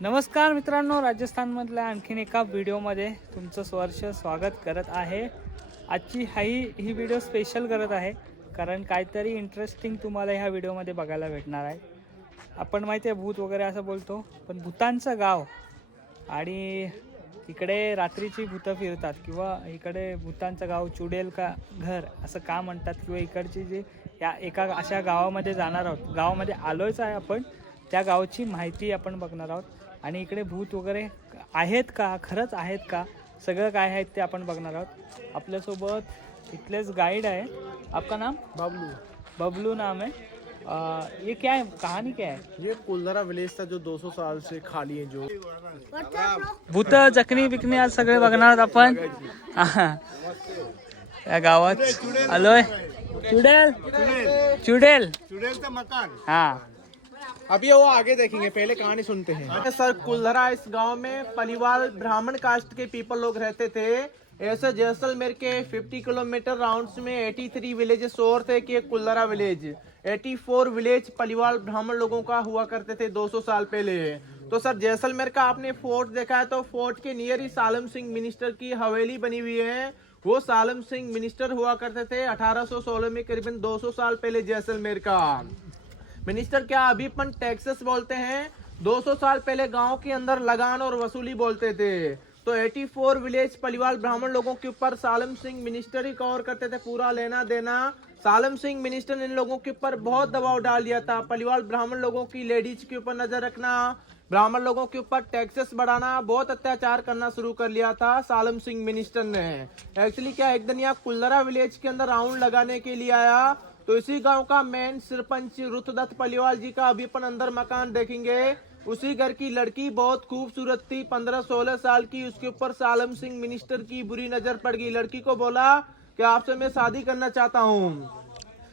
नमस्कार मित्रांनो, राजस्थानमधल्या आणखीन एका व्हिडिओमध्ये तुमचं सहर्ष स्वागत करत आहे। आजची ही व्हिडिओ स्पेशल करत आहे कारण काहीतरी इंटरेस्टिंग तुम्हाला ह्या व्हिडिओमध्ये बघायला भेटणार आहे। आपण माहिती आहे भूत वगैरे असं बोलतो, पण भूतांचं गाव आणि इकडे रात्रीची भूतं फिरतात किंवा इकडे भूतांचं गाव चुडेल का घर असं का म्हणतात किंवा इकडची जी या एका अशा गावामध्ये जाणार आहोत। गावामध्ये आलोच आहे आपण, त्या गावची माहिती आपण बघणार आहोत आणि इकडे भूत वगैरे आहेत का, खरंच आहेत का, सगळं काय आहे ते आपण बघणार आहोत। आपल्यासोबत इथलेच गाइड आहे। आपका नाम? बबलू। बबलू नाम है। ये क्या है, कहानी क्या है? ये कुलदरा विलेज था जो 200 साल से खाली है। जो भूत जखनी बिकनी आज सगळे बघणार आहोत आपण या गावात आलोय। चुडेल चुडेल चुड़ैल मकान। हाँ, अभी वो आगे देखेंगे, पहले कहानी सुनते हैं। सर, कुलधरा इस गांव में पलिवाल ब्राह्मण कास्ट के पीपल लोग रहते थे। ऐसे जैसलमेर के 50 किलोमीटर राउंड्स में 83 विलेजेस और थे कि कुलधरा विलेज 84 विलेज पलिवाल ब्राह्मण लोगों का हुआ करते थे 200 साल पहले। तो सर, जैसलमेर का आपने फोर्ट देखा है, तो फोर्ट के नियर ही सालम सिंह मिनिस्टर की हवेली बनी हुई है। वो सालम सिंह मिनिस्टर हुआ करते थे 1816 में, करीबन 200 साल पहले जैसलमेर का मिनिस्टर। क्या अभी अपन टैक्सेस बोलते हैं, 200 साल पहले गांव के अंदर लगान और वसूली बोलते थे। तो 84 विलेज पलिवाल ब्राह्मण लोगों के ऊपर सालम सिंह मिनिस्टर ही कवर करते थे, पूरा लेना देना। सालम सिंह मिनिस्टर ने इन लोगों के ऊपर बहुत दबाव डाल दिया था। पलिवाल ब्राह्मण लोगों की लेडीज के ऊपर नजर रखना, ब्राह्मण लोगों के ऊपर टैक्सेस बढ़ाना, बहुत अत्याचार करना शुरू कर लिया था सालम सिंह मिनिस्टर ने। एक्चुअली क्या, एक दिन यहाँ कुलदरा विलेज के अंदर राउंड लगाने के लिए आया, तो इसी गांव का मेन सरपंच रुतदत्त पलिवाल जी का अभी अपन अंदर मकान देखेंगे। उसी घर की लड़की बहुत खूबसूरत थी, 15-16 साल की। उसके ऊपर सालम सिंह मिनिस्टर की बुरी नजर पड़ गई। लड़की को बोला कि आपसे मैं शादी करना चाहता हूँ।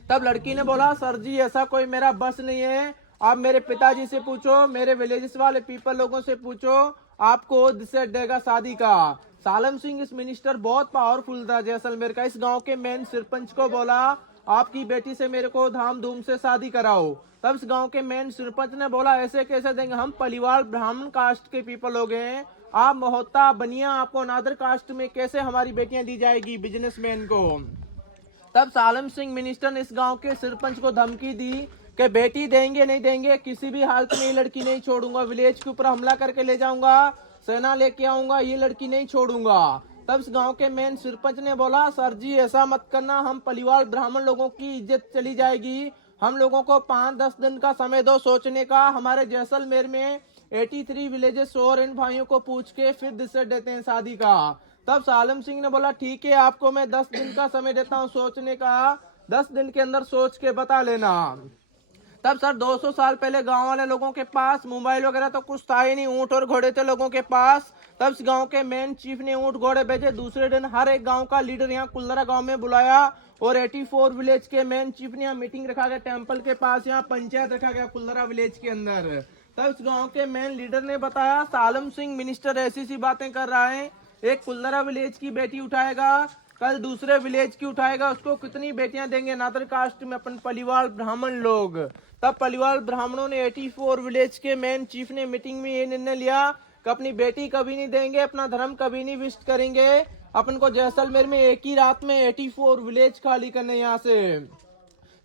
तब लड़की ने बोला, सर जी ऐसा कोई मेरा बस नहीं है, आप मेरे पिताजी से पूछो, मेरे विलेजेस वाले पीपल लोगों से पूछो, आपको डिसाइड देगा शादी का। सालम सिंह इस मिनिस्टर बहुत पावरफुल था जैसलमेर का। इस गांव के मेन सरपंच को बोला, आपकी बेटी से मेरे को धाम धूम से शादी कराओ। तब इस गांव के मेन सरपंच ने बोला, ऐसे कैसे देंगे, हम पलिवाल ब्राह्मण कास्ट के पीपल लोग हैं, आप मोहता बनिया, आपको अनादर कास्ट में कैसे हमारी बेटियां दी जाएगी बिजनेसमैन को। तब सालम सिंह मिनिस्टर ने इस गांव के सरपंच को धमकी दी कि बेटी देंगे नहीं देंगे, किसी भी हालत में ये लड़की नहीं छोड़ूंगा, विलेज के ऊपर हमला करके ले जाऊंगा, सेना लेके आऊंगा, ये लड़की नहीं छोड़ूंगा। तब इस गांव के मेन सरपंच ने बोला, सर जी ऐसा मत करना, हम पलिवाल ब्राह्मण लोगों की इज्जत चली जाएगी, हम लोगों को 5-10 दिन का समय दो सोचने का। हमारे जैसलमेर में 83 विलेजेस और इन भाइयों को पूछ के फिर डिसाइड देते हैं शादी का। तब सालम सिंह ने बोला, ठीक है, आपको मैं 10 दिन का समय देता हूँ सोचने का, 10 दिन के अंदर सोच के बता लेना। तब सर 200 साल पहले गांव वाले लोगों के पास मोबाइल वगैरह तो कुछ था ही नहीं, ऊंट और घोड़े थे लोगों के पास। तब इस गांव के मेन चीफ ने ऊंट घोड़े भेजे। दूसरे दिन हर एक गांव का लीडर यहाँ कुलदरा गांव में बुलाया और 84 विलेज के मेन चीफ ने यहाँ मीटिंग रखा गया टेम्पल के पास, यहाँ पंचायत रखा गया कुलदरा विलेज के अंदर। तब इस गाँव के मेन लीडर ने बताया, सालम सिंह मिनिस्टर ऐसी सी बातें कर रहा है, एक कुलदरा विलेज की बेटी उठाएगा, कल दूसरे विलेज की उठाएगा, उसको कितनी बेटियां देंगे नादर कास्ट में अपन पलिवाल ब्राह्मण लोग। तब पलिवाल ब्राह्मणों ने 84 विलेज के मेन चीफ ने मीटिंग में ये निर्णय लिया कि अपनी बेटी कभी नहीं देंगे, अपना धर्म कभी नहीं विष्ट करेंगे, अपन को जैसलमेर में एक ही रात में 84 विलेज खाली करने यहाँ से।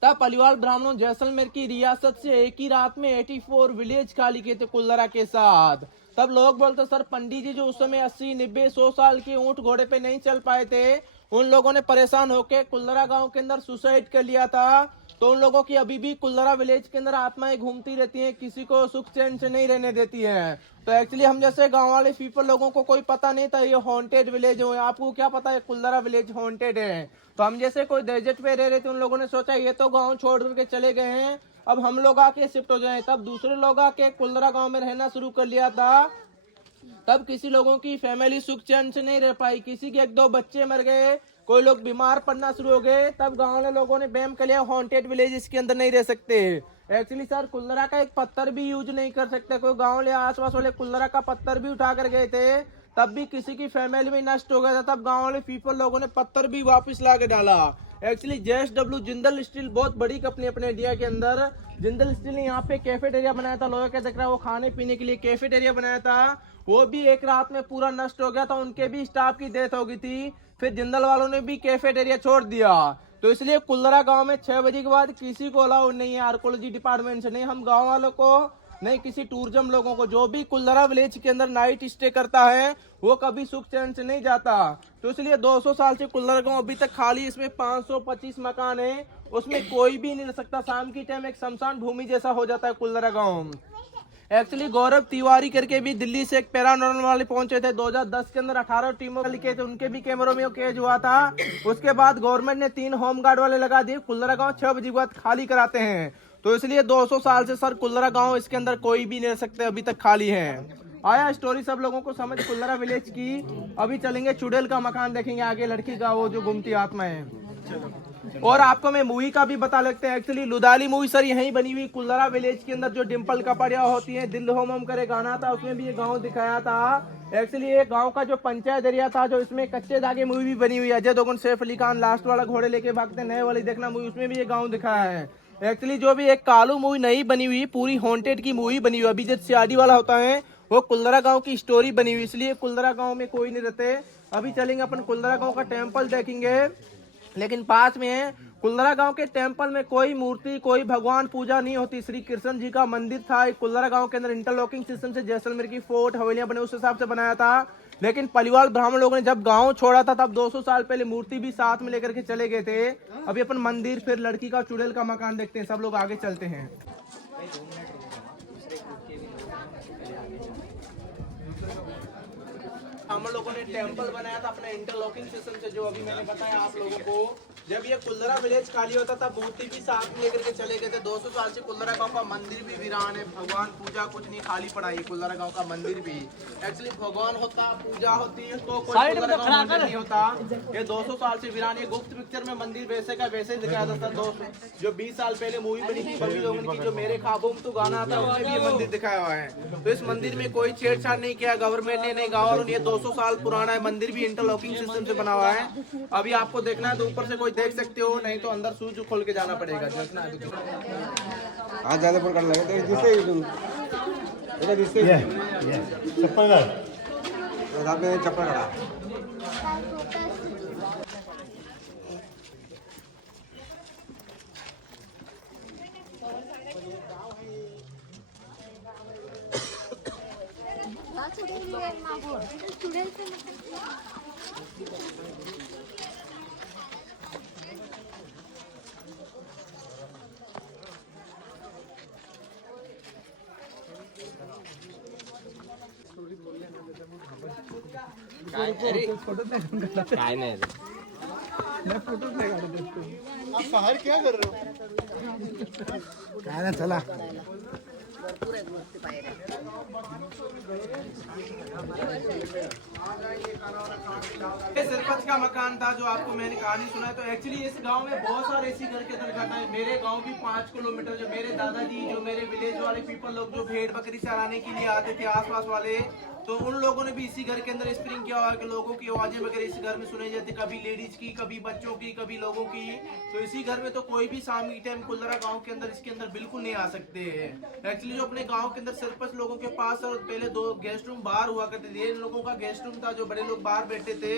तब पलिवाल ब्राह्मणों जैसलमेर की रियासत से एक ही रात में 84 विलेज खाली किए थे कुलदरा के साथ। तब लोग बोलते, सर पंडित जी जो उस समय 80, 90, 100 साल के ऊंट घोड़े पे नहीं चल पाए थे, उन लोगों ने परेशान होकर कुलदरा गांव के अंदर सुसाइड कर लिया था। तो उन लोगों की अभी भी कुलदरा विलेज के अंदर आत्माएं घूमती रहती हैं, किसी को सुख चैन से नहीं रहने देती हैं। तो एक्चुअली हम जैसे गांव वाले पीपल लोगों को कोई पता नहीं था ये हॉन्टेड विलेज हो। आपको क्या पता है कुलदरा विलेज हॉन्टेड है? तो हम जैसे कोई डेजर्ट पे रह रहे थे, उन लोगों ने सोचा ये तो गाँव छोड़ करके चले गए हैं, अब हम लोग आके शिफ्ट हो जाए। तब दूसरे लोग आके कुलदरा गाँव में रहना शुरू कर लिया था। तब किसी लोगों की फैमिली सुख चैन से नहीं रह पाई, किसी के 1-2 बच्चे मर गए, कोई लोग बीमार पड़ना शुरू हो गए। तब गांव वाले लोगों ने बैम कर लिया, हॉन्टेड विलेज इसके अंदर नहीं रह सकते। एक्चुअली सर कुलदरा का एक पत्थर भी यूज नहीं कर सकते, कोई गांव वाले आसपास वाले कुलदरा का पत्थर भी उठा कर गए थे, तब भी किसी की फैमिली में नष्ट हो गया था। तब गांव वाले पीपल लोगों ने पत्थर भी वापस ला के डाला। एक्चुअली JSW जिंदल स्टील बहुत बड़ी कंपनी अपने इंडिया के अंदर। जिंदल स्टील ने यहाँ पे कैफेटेरिया बनाया था, लोगों के देख रहा है वो खाने पीने के लिए कैफेटेरिया बनाया था, वो भी एक रात में पूरा नष्ट हो गया था, उनके भी स्टाफ की डेथ हो गई थी। फिर जिंदल वालों ने भी कैफेटेरिया छोड़ दिया। तो इसलिए कुल्लरा गांव में 6 बजे के बाद किसी को अलाउ नहीं है, आर्कोलॉजी डिपार्टमेंट से नहीं, हम गांव वालों को नहीं, किसी टूरिज्म लोगों को, जो भी कुल्लरा विलेज के अंदर नाइट स्टे करता है वो कभी सुख चैन से नहीं जाता। तो इसलिए 200 साल से कुल्लरा गांव अभी तक खाली, इसमें 525 मकान है, उसमें कोई भी नहीं रह सकता। शाम की टाइम एक शमशान भूमि जैसा हो जाता है कुल्लरा गांव। एक्चुअली गौरव तिवारी करके भी दिल्ली से एक पैरानॉर्मल वाले पहुंचे थे 2010 के अंदर, 18 टीमों लिखे थे, उनके भी कैमरों में कैद हुआ था। उसके बाद गवर्नमेंट ने 3 होमगार्ड वाले लगा दिए। कुल्लरा गांव 6 बजे के बाद खाली कराते हैं। तो इसलिए 200 साल से सर कुल्लरा गांव इसके अंदर कोई भी नहीं रह सकते, अभी तक खाली है। आया स्टोरी सब लोगों को समझ कुल्लरा विलेज की। अभी चलेंगे चुड़ैल का मकान देखेंगे आगे, लड़की का वो जो घूमती आत्मा है। और आपको मैं मूवी का भी बता लगते हैं। एक्चुअली लुदाली मूवी सर यहीं बनी हुई कुल्लरा विलेज के अंदर, जो डिम्पल कपड़िया होती है, दिल होम हम करे गाना था, उसमें भी ये गांव दिखाया था। एक्चुअली ये गांव का जो पंचायत एरिया था, जो इसमें कच्चे धागे मूवी भी बनी हुई है, अजय देवगन सैफ अली खान लास्ट वाला घोड़े लेके भागते नए वाली देखना मूवी, उसमें भी ये गाँव दिखाया है। एक्चुअली जो भी एक कालू मूवी नहीं बनी हुई, पूरी हॉन्टेड की मूवी बनी हुई, अभिजीत सियाडी वाला होता है, वो कुल्लरा गांव की स्टोरी बनी हुई, इसलिए कुल्लरा गांव में कोई नहीं रहते। अभी चलेंगे अपन कुल्लरा गांव का टेम्पल देखेंगे, लेकिन पास में कुल्लरा गांव के टेम्पल में कोई मूर्ति, कोई भगवान पूजा नहीं होती। श्री कृष्ण जी का मंदिर था कुल्लरा गांव के अंदर, इंटरलॉकिंग सिस्टम से जैसलमेर की फोर्ट हवेलियां बने उस हिसाब से बनाया था। लेकिन पलिवाल ब्राह्मण लोगों ने जब गांव छोड़ा था तब 200 साल पहले मूर्ति भी साथ में लेकर के चले गए थे। अभी अपन मंदिर, फिर लड़की का चुड़ैल का मकान देखते हैं, सब लोग आगे चलते हैं। हम लोगों ने टेम्पल बनाया था अपने इंटरलॉकिंग सिस्टम से, जो अभी मैंने बताया आप लोगों को। जब ये कुल्लरा विलेज खाली होता था, मूर्ति भी साथ में लेकर के चले गए थे। 200 साल से कुल्लरा गांव का मंदिर भी वीरान है, भगवान पूजा कुछ नहीं, खाली पड़ा है कुल्लरा गांव का मंदिर भी। एक्चुअली भगवान होता, पूजा होती है, तो कोई कुल्लरा गांव मंदिर नहीं होता। ये 200 साल से वीरान है। गुप्त पिक्चर में मंदिर वैसे का वैसे ही दिखाया जाता था। जो 20 साल पहले मूवी बनी थी बबी लोगन की, जो मेरे ख्वाबों में तो गाना आता है, उसमें भी ये मंदिर दिखाया हुआ है। तो इस मंदिर में कोई छेड़छाड़ नहीं किया गवर्नमेंट ने, नहीं गाँव वालों ने। 200 साल पुराना है, मंदिर भी इंटरलॉकिंग सिस्टम से बना हुआ है। अभी आपको देखना है तो ऊपर से कोई देख सकते हो, नहीं तो अंदर शूज खोल के जाना पड़ेगा। देखना है तो आज ज्यादा प्रकार लगे तो जिससे এটা দিছে চপ্পল দাবে চপ্পল কাটা काय नाही आप बाहर क्या कर रहे हो काय ना चला सरपंच का मकान था, जो आपको मैंने कहानी सुना। तो एक्चुअली इस गांव में बहुत सारे ऐसी घर के अंदर घटना है। मेरे गांव भी 5 किलोमीटर, जो मेरे दादाजी, जो मेरे विलेज वाले पीपल लोग जो भेड़ बकरी चराने के लिए आते थे आसपास वाले, तो उन लोगों ने भी इसी घर के अंदर स्प्रिंग किया हुआ कि लोगों की आवाजें वगैरह इस घर में सुनाई जाती, कभी लेडीज की, कभी बच्चों की, कभी लोगों की। तो इसी घर में तो कोई भी शाम के टाइम कुल्लरा गांव के अंदर इसके अंदर बिल्कुल नहीं आ सकते हैं। एक्चुअली जो अपने गांव के अंदर सरपंच लोगों के पास और पहले 2 गेस्ट रूम बाहर हुआ करते थे। इन लोगों का गेस्ट रूम था, जो बड़े लोग बाहर बैठते थे।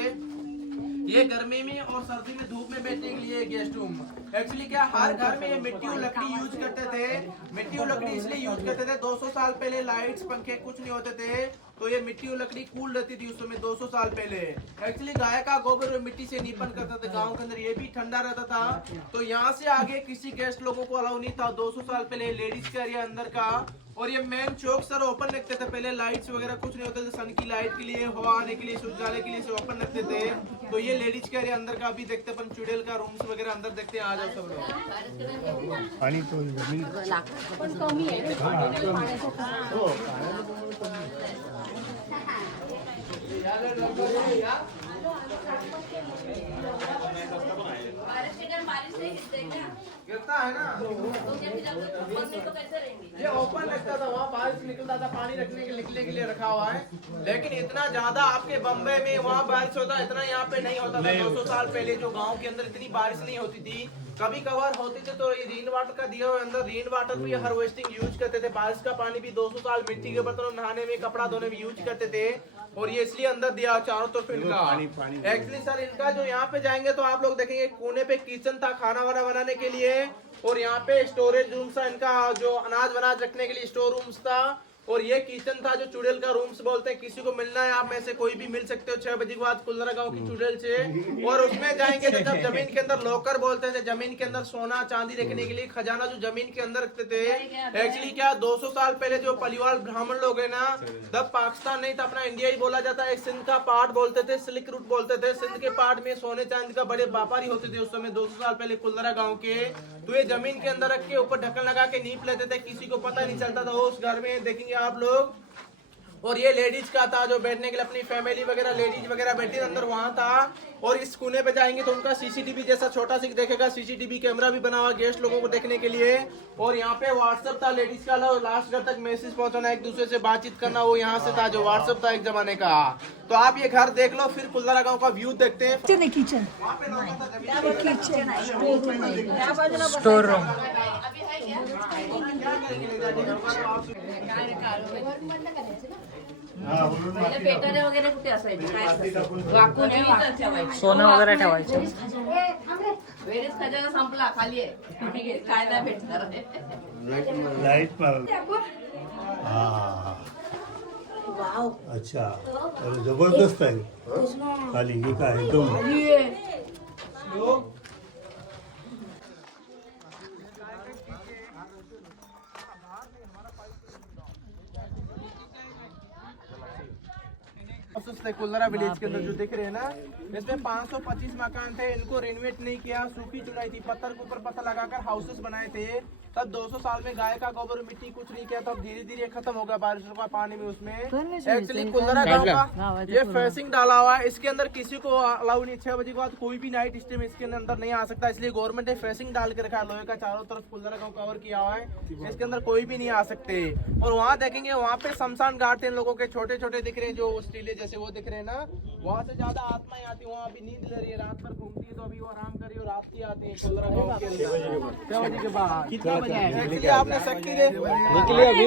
ये गर्मी में और सर्दी में धूप में बैठने के लिए गेस्ट रूम। एक्चुअली क्या हर घर में ये मिट्टी और लकड़ी यूज करते थे। मिट्टी और लकड़ी इसलिए यूज करते थे, 200 साल पहले लाइट्स पंखे कुछ नहीं होते थे, तो ये मिट्टी और लकड़ी कूल रहती थी उस समय 200 साल पहले। एक्चुअली गाय का गोबर और मिट्टी से नीपन करते थे गांव के अंदर, ये भी ठंडा रहता था। तो यहाँ से आगे किसी गेस्ट लोगों को अलाउ नहीं था 200 साल पहले, लेडीज का एरिया अंदर का। और ये मेन चौक सर ओपन रखते थे पहले, लाइट्स वगैरह कुछ नहीं होते थे। सन की लाइट के लिए, हवा आने के लिए, उजाले के लिए ओपन रखते थे। तो ये लेडीज का एरिया अंदर का अभी देखते अपन, चुड़ैल का रूम्स वगैरह अंदर देखते हैं। आ जाओ सब लोग। आणि तो पण कमी आहे गिरता है ना, ये ओपन रखता था, वहाँ बारिश निकलता था, पानी निकलने के लिए रखा हुआ है। लेकिन इतना ज्यादा आपके बम्बई में वहाँ बारिश होता है, इतना यहाँ पे नहीं होता था। 200 साल पहले जो गांव के अंदर इतनी बारिश नहीं होती थी, कभी कभार होती थी तो ये रेन वाटर का दिया हुआ अंदर रेन वाटर भी हार्वेस्टिंग यूज करते थे। बारिश का पानी भी 200 साल मिट्टी के बर्तनों में नहाने में, कपड़ा धोने में यूज करते थे। और ये इसलिए अंदर दिया चारों तरफ इनका एक्चुअली सर, इनका जो यहाँ पे जाएंगे तो आप लोग देखेंगे कोने पे किचन था खाना वाना बनाने के लिए, और यहाँ पे स्टोरेज रूम था इनका, जो अनाज वनाज रखने के लिए स्टोर रूम्स था। और ये किचन था जो चुड़ैल का रूम्स बोलते हैं। किसी को मिलना है आप में से कोई भी मिल सकते हो 6 बजे के बाद कुल्लरा गांव की चुड़ैल से। और उसमें जाएंगे तो जब जमीन के अंदर लॉकर बोलते थे, जमीन के अंदर सोना चांदी रखने के लिए खजाना जो जमीन के अंदर रखते थे। एक्चुअली क्या 200 साल पहले जो पलिवाल ब्राह्मण लोग है ना, तब पाकिस्तान नहीं था, अपना इंडिया ही बोला जाता है। सिंध का पार्ट बोलते थे, सिल्क रूट बोलते थे। सिंध के पार्ट में सोने चांदी का बड़े व्यापारी होते थे उस समय 200 साल पहले कुल्लरा गाँव के। तो ये जमीन के अंदर रख के ऊपर ढक्कन लगा के नीप लेते थे, किसी को पता नहीं चलता था। उस घर में देखेंगे आप लोग। और ये लेडीज का था जो बैठने के लिए, अपनी फैमिली वगैरह लेडीज वगैरह बैठी अंदर वहाँ था। और इस कोने पे जाएंगे तो उनका सीसीटीवी जैसा छोटा सा देखेगा, सीसीटीवी कैमरा भी बना हुआ गेस्ट लोगों को देखने के लिए। और यहाँ पे व्हाट्सएप था लेडीज का, लास्ट घर तक मैसेज पहुंचाना, एक दूसरे से बातचीत करना, वो यहाँ से था जो व्हाट्सएप था एक जमाने का। तो आप ये घर देख लो, फिर कुल्लरा गाँव का व्यू देखते हैं। Kitchen store room. पेटारे वगैरे कुठे असायचे, काय वाकून ठेवायचे. सोनं वगैरे ठेवायचे. वेळेस खजाना संपला, खाली आहे, काय नाही भेटणार. लाइट हाँ अच्छा, अरे जबरदस्त आहे. खाली हे काय एकदम कुल्लरा विलेज के अंदर जो दिख रहे हैं ना, इसमें 525 मकान थे। इनको रेनोवेट नहीं किया, सूखी चुनाई थी, पत्थर के ऊपर पत्थर लगाकर हाउसेस बनाए थे। तब 200 साल में गाय का गोबर मिट्टी कुछ नहीं किया, तब धीरे धीरे खत्म हो गया बारिशों का पानी में उसमें। एक्चुअली कुल्लरा गांव का ये फेंसिंग डाला हुआ है, इसके अंदर किसी को अलाउ नहीं। 6 बजे के बाद कोई भी नाइट स्टे में इसके अंदर नहीं आ सकता, इसलिए गवर्नमेंट ने फेंसिंग डाल के रखा है लोहे का, चारों तरफ कुल्लरा गांव कवर किया हुआ है। इसके अंदर कोई भी नहीं आ सकते। और वहाँ देखेंगे, वहाँ पे शमशान घाट थे इन लोगों के, छोटे छोटे दिख रहे हैं जो स्टीले जैसे वो दिख रहे हैं ना, वहाँ से ज्यादा आत्माएं आती है। वहाँ अभी नींद ले रही है, रात भर घूमती है, तो अभी वो आराम कर रही है। और रात की आती है कुल्लरा गांव के अंदर 6 बजे के बाद। कितना बजे है आपने शक्ति दे निकली अभी?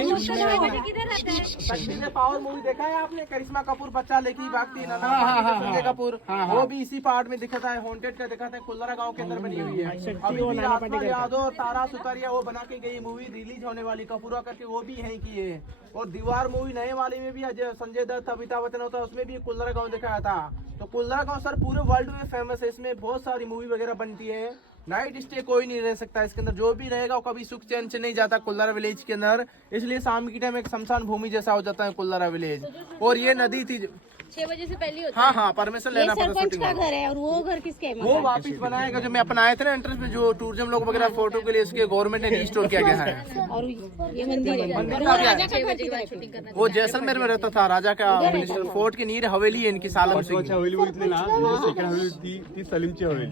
शक्ति दे पावर मूवी देखा है आपने? करिश्मा कपूर बच्चा लेके भागती है ना, संजय कपूर, वो भी इसी पार्ट में दिखाता है। हॉन्टेड का दिखाता है, कुल्लरा गांव के अंदर बनी हुई है। अभी भी आत्मा यादव और तारा सुतारिया वो बना के गई मूवी, रिलीज होने वाली कपूरा करके, वो भी यहीं की है। और दीवार मूवी नए वाली में भी संजय दत्त अमिताभ बच्चन होता है, उसमें भी कुल्लरा गांव दिखाया था। तो कुल्लरा गांव सर पूरे वर्ल्ड में फेमस है, इसमें बहुत सारी मूवी वगैरह बनती है। नाइट स्टे कोई नहीं रह सकता इसके अंदर, जो भी रहेगा वो कभी सुख चैन से नहीं जाता कुल्लरा विलेज के अंदर। इसलिए शाम की टाइम एक शमशान भूमि जैसा हो जाता है कुल्लरा विलेज। और ये नदी थी 6 बजे से पहले होता हाँ हाँ, परमिशन लेना पड़ता सरपंच का घर है। और वो घर किसके है? वो वापस बनाएगा, जो मैं अपन आए थे ना एंट्रेंस में, जो टूरिज्म लोग वगैरह फोटो के लिए, इसके गवर्नमेंट ने रिस्टोर किया गया है। और ये मंदिर है, मंदिर और का वो क्या राजा का घर किधर शूटिंग करना? वो जैसलमेर में रहता था, राजा का मिनिस्टर। फोर्ट की नीर हवेली है इनकी, सालम सिंह। हवेली बघितली ना, सेकंड हवेली ती सलीमची हवेली,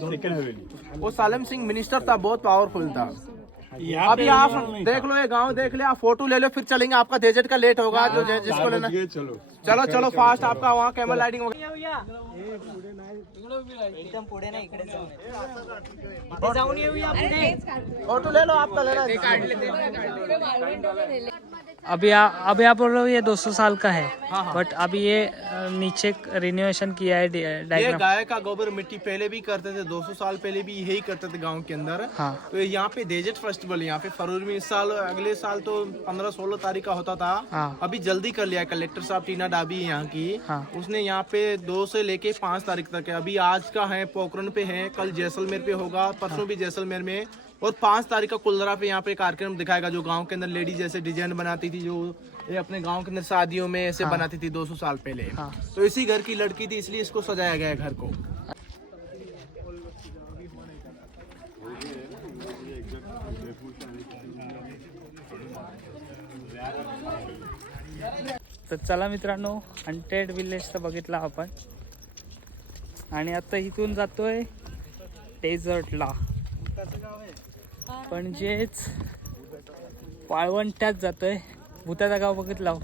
सेकंड हवेली। वो सालम सिंह मिनिस्टर था, बहुत पावरफुल था। अभी आप देख लो, ये गांव देख ले, आप फोटो ले लो, फिर चलेंगे। आपका डेजर्ट का लेट होगा, जो जिसको लेना। चलो चलो चलो फास्ट, आपका वहाँ कैमल लाइटिंग होगा। एकदम पुढे ना, इकडे जाऊन येऊया पुढे. फोटो ले लो, आपका लेना। अभी आप बोल रहे हो ये 200 साल का है, बट अभी ये नीचे रिनोवेशन किया है ये डायग्राम। गाय का गोबर मिट्टी पहले भी करते थे, 200 साल पहले भी यही करते थे गांव के अंदर। हाँ। तो यहाँ पे डेजर्ट फेस्टिवल, यहाँ पे फरवरी में इस साल, अगले साल तो 15-16 तारीख का होता था। हाँ। अभी जल्दी कर लिया, कलेक्टर साहब टीना डाबी है यहाँ की। हाँ। उसने यहाँ पे 2 से लेके 5 तारीख तक है। अभी आज का है, पोखरण पे है, कल जैसलमेर पे होगा, परसों भी जैसलमेर में, और 5 तारीख का कुल्लरा पे यहाँ पे कार्यक्रम दिखाएगा। जो गांव के अंदर लेडीज जैसे डिजाइन बनाती थी, जो ये अपने गांव के अंदर शादियों में ऐसे बनाती थी 200 साल पहले। हाँ। तो इसी घर की लड़की थी, इसलिए इसको सजाया गया है घर को। तर चला मित्रांनो, हंटेड विलेज तर बघितला आपण. आणि आता इथून जातोय डेझर्टला, म्हणजेच वाळवंट्यात जातोय. भूताचा गाव बघितला,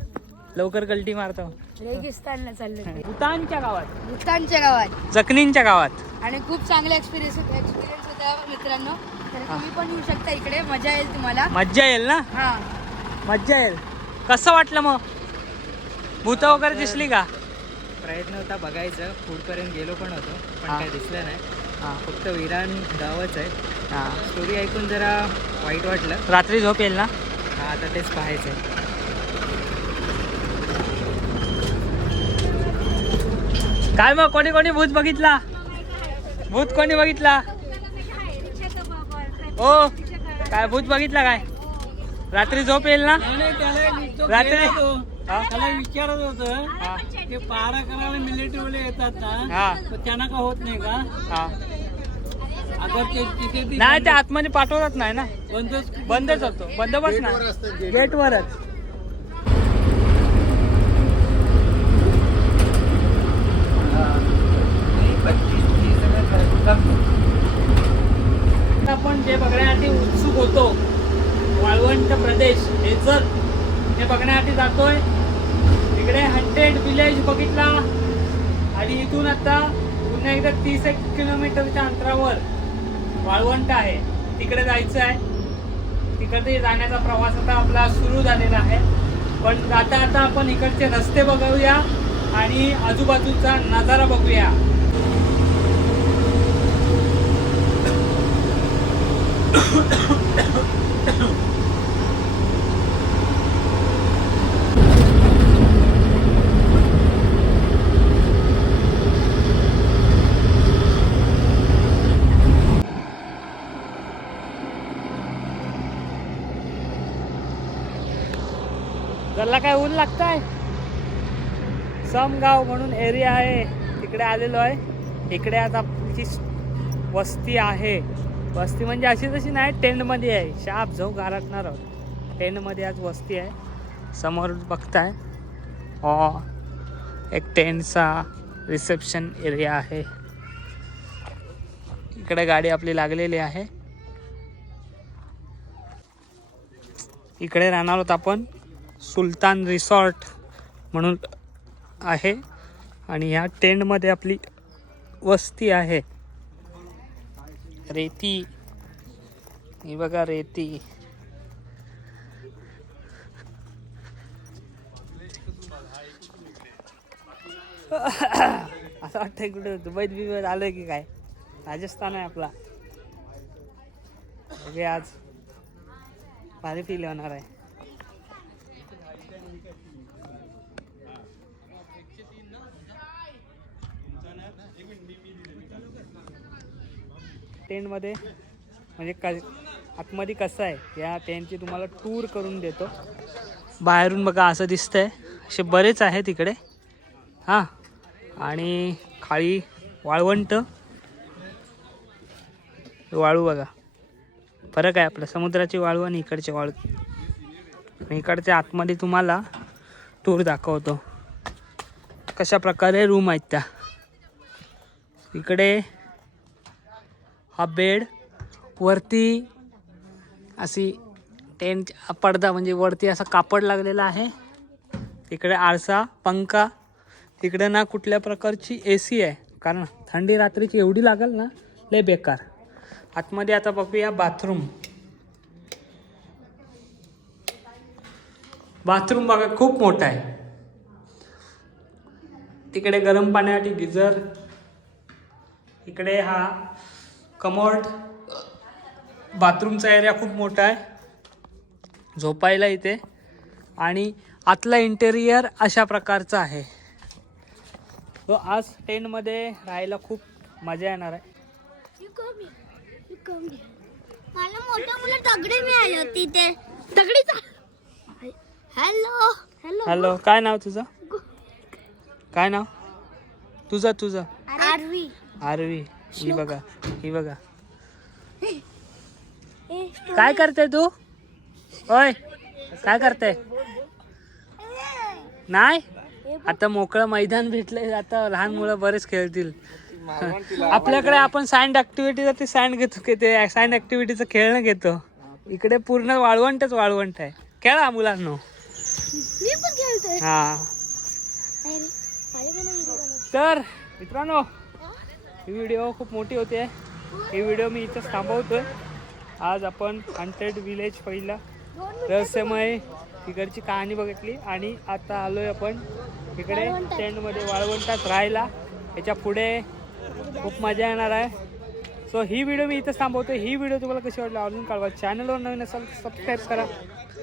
लवकर गलटी मारतो. रेगिस्तानला चाललोय, भूतानच्या गावात, भूतानच्या गावात जखनींच्या गावात. आणि खूप चांगला एक्सपिरियन्स होता मित्रांनो. तर तुम्ही पण येऊ शकता इकडे, मजा येईल तुम्हाला. मज्जा येईल ना, हा, मज्जा येईल. कसं वाटलं मग, भूत वगैरे दिसली का? प्रयत्न होता बघायचं, पुढपर्यंत गेलो पण होतो, पण हा. काय दिसलं नाही. हा, फक्त विरान गावच आहे. हा. स्टोरी ऐकून जरा वाईट वाटलं. रात्री झोप येईल ना? हा, आता तेच पाहायचंय. काय मग, कोणी कोणी भूत बघितला? भूत कोणी बघितला? ओ, काय भूत बघितला काय? रात्री झोप येईल ना? रात्री हा? त्याला विचारत होतं हा. ते पारा करायला मिलिटरीवाले येतात ना, हा. तर त्यांना का होत नाही का? हा. अगर ते तिथे ती नाही, ते आतमध्ये पाठवत नाही ना, बंदच होतो. बंदोबस्त नाही, गेटवरच. आपण जे बघण्यासाठी उत्सुक होतो, वाळवंट प्रदेश डेझर्ट, हे बघण्यासाठी जातोय. तिकडे हंटेड विलेज बघितला आणि इथून आता पुन्हा एकदा 30 किलोमीटरच्या अंतरावर वाळवंट आहे, तिकडे जायचं आहे. तिकडे जाण्याचा प्रवास आता आपला सुरू झालेला आहे. पण जाता आता आपण इकडचे रस्ते बघूया आणि आजूबाजूचा नजारा बघूया. गल्ला काय ऊन लागताय. समगाव म्हणून एरिया आहे, तिकडे आलेलो आहे. इकडे आज आमची वस्ती आहे. वस्ती म्हणजे अशी तशी नाही, टेंटमध्ये आहे. शाप जाऊ गारटणार आहोत. टेंटमध्ये आज वस्ती आहे. समोर बघताय एक टेंटचा रिसेप्शन एरिया आहे. इकडे गाडी आपली लागलेली आहे. इकडे राहणार आहोत आपण. सुलतान रिसॉर्ट म्हणून आहे आणि ह्या टेंटमध्ये आपली वस्ती आहे. रेती, ही बघा रेती. असं वाटतंय कुठे दुबईत बिबईत आलोय की काय. राजस्थान आहे आपला. म्हणजे आज भारी फील होणार आहे. टेंटमध्ये म्हणजे आतमध्ये कसं आहे, या टेंटची तुम्हाला टूर करून देतो. बाहेरून बघा असं दिसतंय, असे बरेच आहेत इकडे. हां, आणि खाली वाळवंट, वाळू बघा. फरक आहे आपल्या समुद्राची वाळू आणि इकडचे वाळू. आणि इकडच्या आतमध्ये तुम्हाला टूर दाखवतो कशा प्रकारे रूम आहेत त्या. इकडे हा बेड, वरती अशी टेंट पडदा म्हणजे वरती असा कापड लागलेला आहे. इकडे आरसा, पंखा. इकडे ना कुठल्या प्रकारची AC आहे, कारण थंडी रात्रीची एवढी लागेल ना, लय बेकार. आतमध्ये आता बघूया बाथरूम. बाथरूम बघा खूप मोठा आहे. तिकडे गरम पाण्यासाठी गिझर. इकडे हा कमोड. बाथरूमचा एरिया खूप मोठा आहे, झोपायला इथे. आणि आतला इंटेरियर अशा प्रकारचा आहे. तो आज टेंटमध्ये राहायला खूप मजा येणार आहे. मला मोठ्या मुलं दगडी मिळाली तिथे. दगडीचा. हॅलो हॅलो हॅलो, काय नाव तुझं? काय नाव तुझं? आरवी. आरवी. ही बघा, ही बघा. काय करते तू? होय, काय करते? नाही, आता मोकळं मैदान भेटलंय, आता लहान मुलं बरेच खेळतील. आपल्याकडे आपण सँड ऍक्टिव्हिटीचं ते सँड घेतो की ते सँड ऍक्टिव्हिटीचं खेळणं घेतो. इकडे पूर्ण वाळवंटच वाळवंट आहे. खेळा मुलांनो. मी पण खेळतोय. हा तर मित्रांनो ही व्हिडिओ खूप मोठी होते. ही व्हिडिओ मी इथंच थांबवतोय. आज आपण हॉन्टेड विलेज पहिला रहस्यमय तिकडची कहाणी बघितली आणि आता आलोय आपण इकडे टेंटमध्ये वाळवंटात राहायला. याच्या पुढे खूप मजा येणार आहे. सो ही व्हिडिओ मी इथंच थांबवतो. ही व्हिडिओ तुम्हाला कशी वाटली अजून कळवा. चॅनलवर नवीन असाल सबस्क्राईब करा.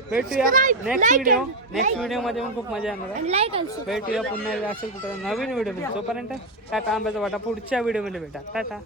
भेटूया नेक्स्ट व्हिडिओमध्ये पण खूप मजा येणार आहे. Like also. भेटूया पुन्हा असेल कुठं नवीन व्हिडिओमध्ये. तोपर्यंत टाटा. आंब्याचा वाटा पुढच्या व्हिडिओमध्ये भेटा. टाटा.